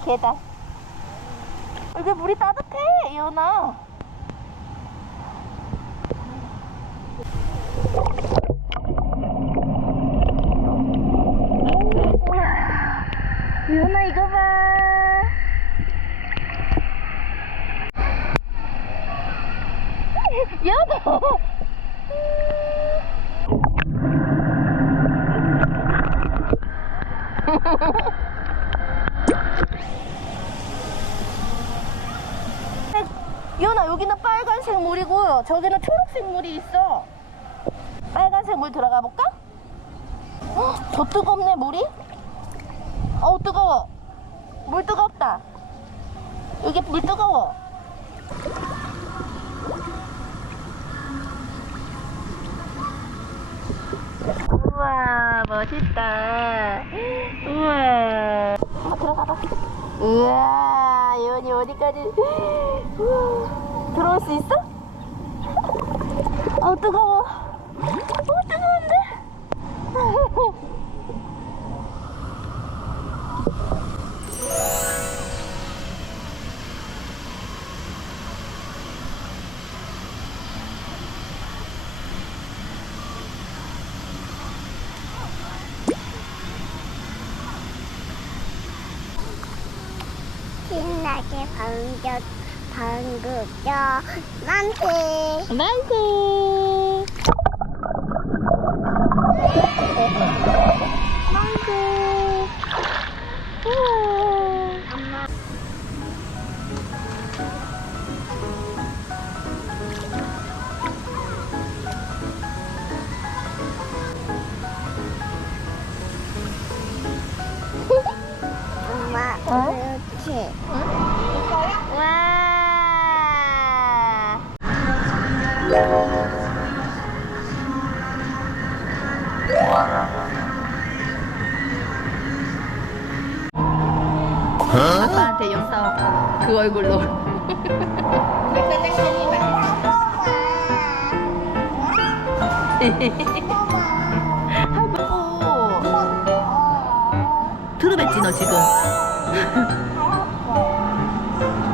계단. 이제 물이 따뜻해, 이현아. 이현아, 이거 봐. 이현아. 이현아 여기는 빨간색 물이고 저기는 초록색 물이 있어. 빨간색 물 들어가 볼까? 헉, 더 뜨겁네 물이? 어우 뜨거워. 물 뜨겁다. 여기 물 뜨거워. 우와 멋있다. 우와. 한번 들어가 봐. 우와 예원이 어디까지 들어올 수 있어? 어 뜨거워 신나게 반겨 만세 만세. 만세 와 아빠한테 영상 그 얼굴로. 들어뵀지 너 지금 哦。